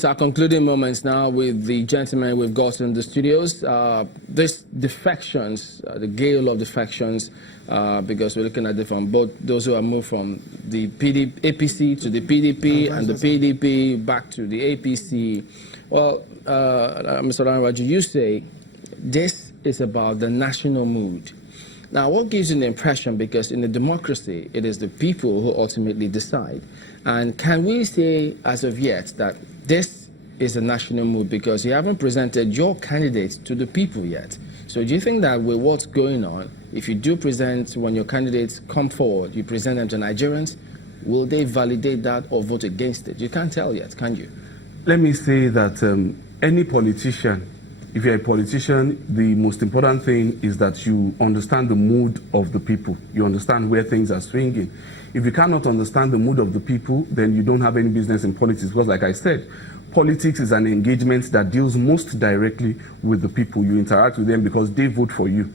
It's our concluding moments now with the gentleman we've got in the studios. This defections, the gale of defections, because we're looking at it from both those who have moved from the APC to the PDP and the PDP back to the APC. Well, Mr. Ranraju, you say this is about the national mood. Now, what gives you the impression, because in a democracy, it is the people who ultimately decide. And can we say, as of yet, that this is a national mood because you haven't presented your candidates to the people yet? So do you think that with what's going on, if you do present, when your candidates come forward, you present them to Nigerians, will they validate that or vote against it? You can't tell yet, can you? Let me say that any politician, if you're a politician, the most important thing is that you understand the mood of the people. You understand where things are swinging. If you cannot understand the mood of the people, then you don't have any business in politics. Because like I said, politics is an engagement that deals most directly with the people. You interact with them because they vote for you.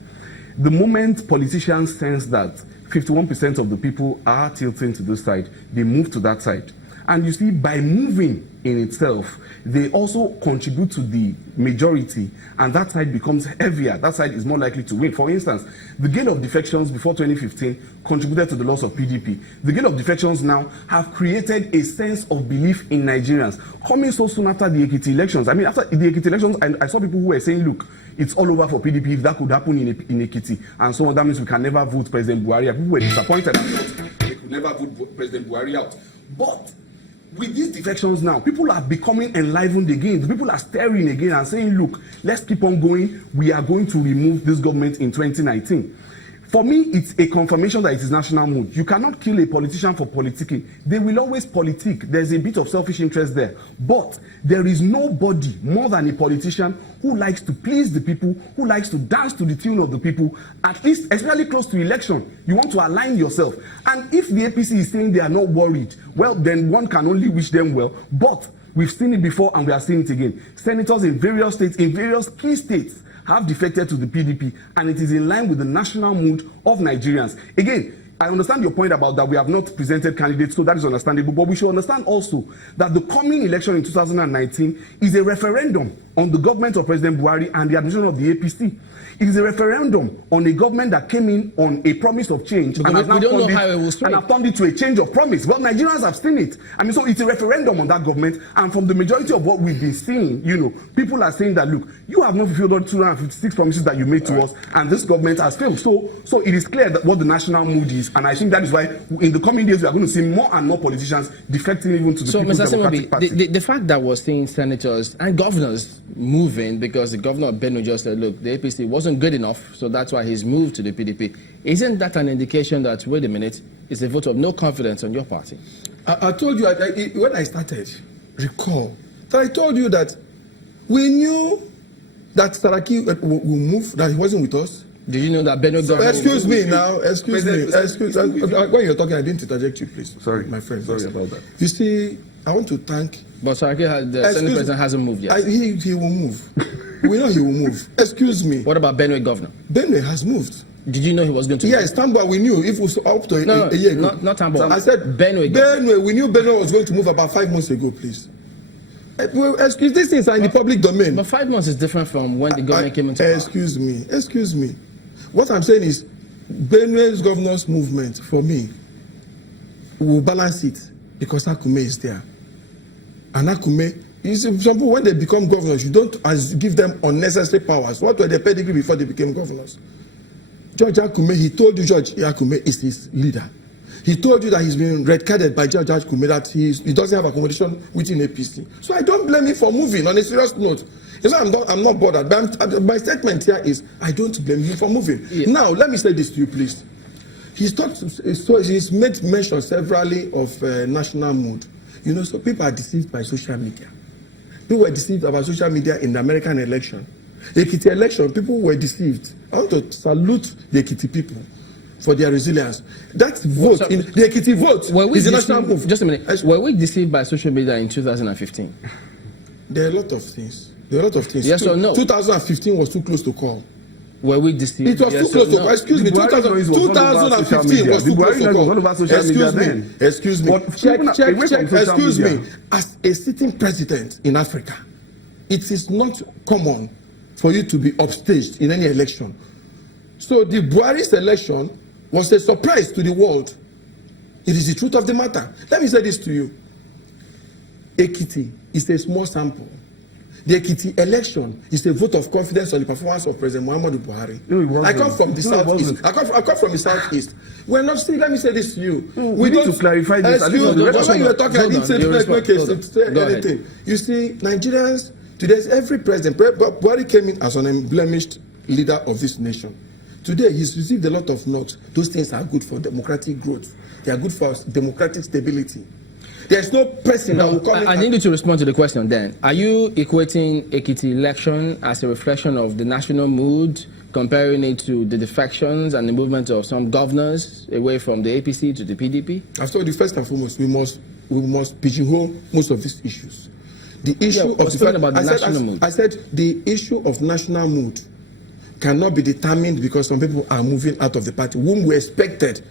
The moment politicians sense that 51% of the people are tilting to this side, they move to that side. And you see, by moving in itself, they also contribute to the majority, and that side becomes heavier. That side is more likely to win. For instance, the gale of defections before 2015 contributed to the loss of PDP. The gale of defections now have created a sense of belief in Nigerians. Coming so soon after the Ekiti elections, I mean, after the Ekiti elections, I saw people who were saying, look, it's all over for PDP. If that could happen in Ekiti and so on, that means we can never vote President Buhari. People were disappointed and thought they could never vote President Buhari out. But with these defections now, people are becoming enlivened again. The people are staring again and saying, look, let's keep on going. We are going to remove this government in 2019. For me, it's a confirmation that it is national mood. You cannot kill a politician for politicking. They will always politic. There's a bit of selfish interest there. But there is nobody more than a politician who likes to please the people, who likes to dance to the tune of the people, at least, especially close to election. You want to align yourself. And if the APC is saying they are not worried, well, then one can only wish them well. But we've seen it before and we are seeing it again. Senators in various states, in various key states, have defected to the PDP, and it is in line with the national mood of Nigerians. Again, I understand your point about that we have not presented candidates, so that is understandable, but we should understand also that the coming election in 2019 is a referendum on the government of President Buhari and the administration of the APC. It is a referendum on a government that came in on a promise of change and have now turned it to a change of promise. Well, Nigerians have seen it. I mean, so it's a referendum on that government, and from the majority of what we've been seeing, you know, people are saying that, look, you have not fulfilled all 256 promises that you made to us, and this government has failed. So it is clear that what the national mood is, and I think that is why in the coming days we are going to see more and more politicians defecting even to the People's Democratic Party. The fact that we're seeing senators and governors moving, because the governor of Benue just said, look, the APC wasn't good enough, so that's why he's moved to the PDP. Isn't that an indication that, wait a minute, it's a vote of no confidence on your party? I told you when I started, recall, that I told you that we knew that Saraki will move, that he wasn't with us. Did you know that Benue governor... Excuse me now, excuse me. When you're talking, I didn't interject you, please. Sorry, my friend. Sorry about that. You see, I want to thank... But Saraki, the Senate President hasn't moved yet. He will move. We know he will move. Excuse me. What about Benue governor? Benue has moved. Did you know he was going to? Yes, Tamba, we knew. If it was up to a year ago. Not Tamba. I said Benue. Benue. We knew Benue was going to move about 5 months ago, please. Excuse, these things are in the public domain. But 5 months is different from when the government came into power. Excuse me. What I'm saying is, Benue's governor's movement, for me, will balance it because Akume is there. And Akume, some people, when they become governors, you don't give them unnecessary powers. What were their pedigree before they became governors? George Akume, he told you George Akume is his leader. He told you that he's been red-carded by George Akume, that he doesn't have accommodation within APC. So I don't blame him for moving. On a serious note, I'm not bothered. But my statement here is, I don't blame him for moving. Yeah. Now, let me say this to you, please. He's made mention severally of national mood. You know, so people are deceived by social media. People were deceived about social media in the American election. The Ekiti election, people were deceived. I want to salute the Ekiti people for their resilience. That vote, the Ekiti vote, is a national move. Just a minute. Were we deceived by social media in 2015? There are a lot of things. Yes or no? 2015 was too close to call. Were we deceived? It was too close to. Excuse me. 2015 was too close to call. Excuse me. Check. Excuse me. As a sitting president in Africa, it is not common for you to be upstaged in any election. So the Buhari's election was a surprise to the world. It is the truth of the matter. Let me say this to you. Ekiti is a small sample. The Ekiti election is a vote of confidence on the performance of President Muhammadu Buhari. No, I come from the southeast. I come from the southeast. We're not still. Let me say this to you. We need to clarify this. When you were talking, I didn't say anything. You see, Nigerians today, every president, Buhari came in as an unblemished leader of this nation. Today, he's received a lot of nods. Those things are good for democratic growth. They are good for democratic stability. There's no person that will come in. I need you to respond to the question then. Are you equating Ekiti election as a reflection of the national mood, comparing it to the defections and the movement of some governors away from the APC to the PDP? I've told you, first and foremost, we must pigeonhole most of these issues. The issue of the national mood. I said the issue of national mood cannot be determined because some people are moving out of the party whom we expected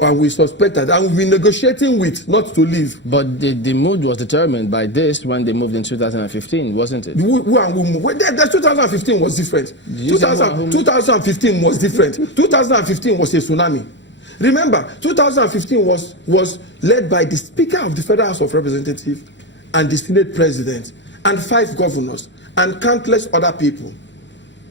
and we suspected and we've been negotiating with not to leave. But the mood was determined by this when they moved in 2015, wasn't it? Who 2015 was different. 2015 was different. 2015 was a tsunami. Remember, 2015 was led by the Speaker of the Federal House of Representatives and the Senate President and 5 governors and countless other people.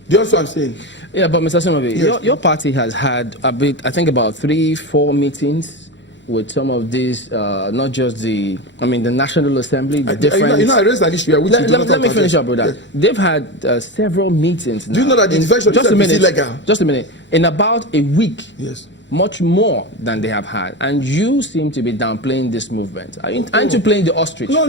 Do you know what I'm saying? Yeah, but Mr. Somabi, yes. your party has had I think about 3-4 meetings with some of these, not just the National Assembly, the different... I raised an issue here. Let me finish up with that. Yes. They've had several meetings now. Do you know that the defection is illegal? Just a minute. In about a week, yes, much more than they have had. And you seem to be downplaying this movement. Aren't you playing the ostrich? No.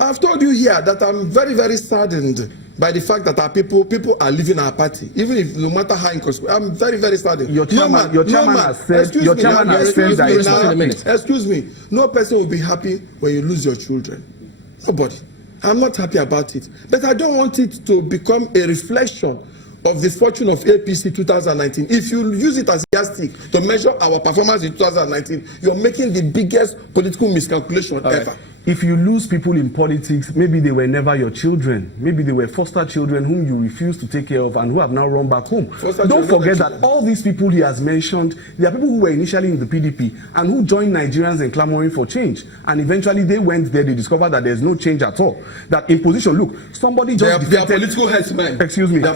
I've told you here that I'm very, very saddened by the fact that our people are leaving our party, even if no matter how inconsequential. I'm very, very saddened. Your chairman has said that. Excuse me. No person will be happy when you lose your children. Nobody. I'm not happy about it, but I don't want it to become a reflection of the fortune of APC 2019. If you use it as a yardstick to measure our performance in 2019, you're making the biggest political miscalculation ever. If you lose people in politics, maybe they were never your children. Maybe they were foster children whom you refused to take care of and who have now run back home. Don't forget that all these people he has mentioned, they are people who were initially in the PDP and who joined Nigerians in clamoring for change. And eventually they went there, they discovered that there's no change at all. That imposition, look, somebody just they are political headsmen. Excuse me. A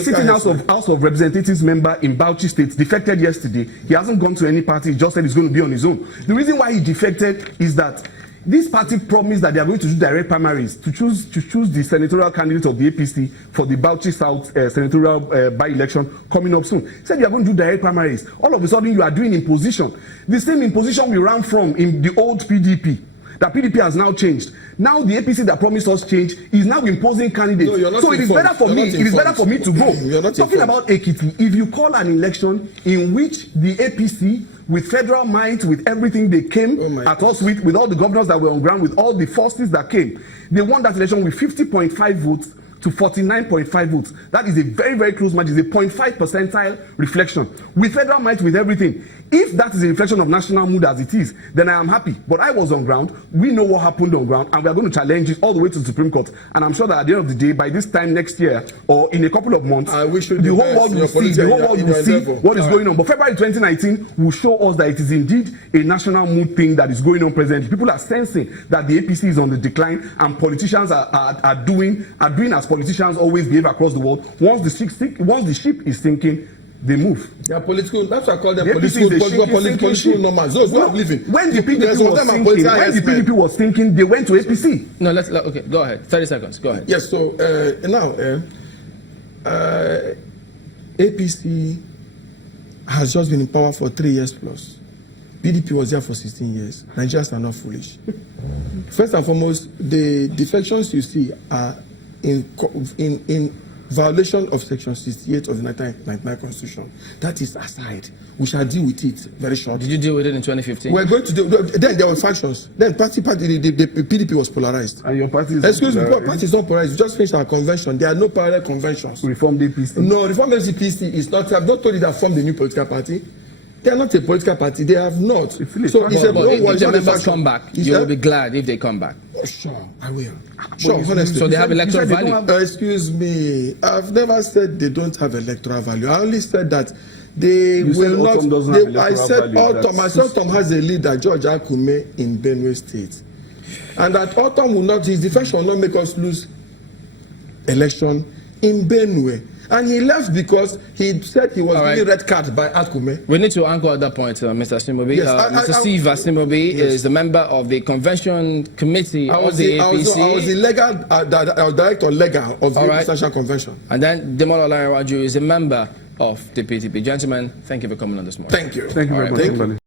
sitting House of Representatives member in Bauchi State defected yesterday. He hasn't gone to any party, he just said he's going to be on his own. The reason why he defected is that this party promised that they are going to do direct primaries to choose the senatorial candidate of the APC for the Bauchi South senatorial by-election coming up soon. Said you are going to do direct primaries. All of a sudden you are doing imposition. The same imposition we ran from in the old PDP. That PDP has now changed. Now the APC that promised us change is now imposing candidates. No, so it is better for me. It is better for me to go. Talking about Ekiti, if you call an election in which the APC, with federal might, with everything they came at us with all the governors that were on ground, with all the forces that came, they won that election with 50.5 votes to 49.5 votes. That is a very, very close match. It's a 0.5 percentile reflection. With federal might, with everything. If that is a reflection of national mood as it is, then I am happy. But I was on ground. We know what happened on ground, and we are going to challenge it all the way to the Supreme Court. And I'm sure that at the end of the day, by this time next year, or in a couple of months, the whole world will see what is going on. But February 2019 will show us that it is indeed a national mood thing that is going on presently. People are sensing that the APC is on the decline, and politicians are doing as politicians always behave across the world. Once the ship is sinking, they move. They are political. That's why I call them political numbers. Those who are living. When the PDP was thinking, they went to APC. No, okay, go ahead. 30 seconds. Go ahead. Yes. So now, APC has just been in power for 3 years plus. PDP was there for 16 years. Nigerians are not foolish. First and foremost, the defections you see are in violation of Section 68 of the 1999 Constitution. That is aside. We shall deal with it very shortly. Did you deal with it in 2015? We're going to do. Then there were factions. Then the PDP was polarized. And your party is Excuse me, polarized. party is not polarized. We just finished our convention. There are no parallel conventions. Reformed APC. No, Reformed APC is not. I've not told you that formed a new political party. They are not a political party. They have not. It's really So it's a, But if the members faction. come back, Is you will that- be glad if they come back. Oh, sure, I will. Sure, honestly. So they have electoral they don't value. have- Excuse me. I've never said they don't have electoral value. I only said that they You said will not. Autumn doesn't have I electoral said value. Autumn. I That's- said Autumn has a leader, George Akume, in Benue State, and that Autumn will not. His defection will not make us lose election in Benue. And he left because he said he was All right. given red card by Akume. We need to anchor at that point, Mr. Asimobi. Yes, Mr. Steve Asimobi yes. is the member of the convention committee of the APC. I was the legal, director legal of the All right. National Convention. And then Demola Olayiwaju is a member of the PDP. Gentlemen, thank you for coming on this morning. Thank you. Thank you very All much, right. Kimberly.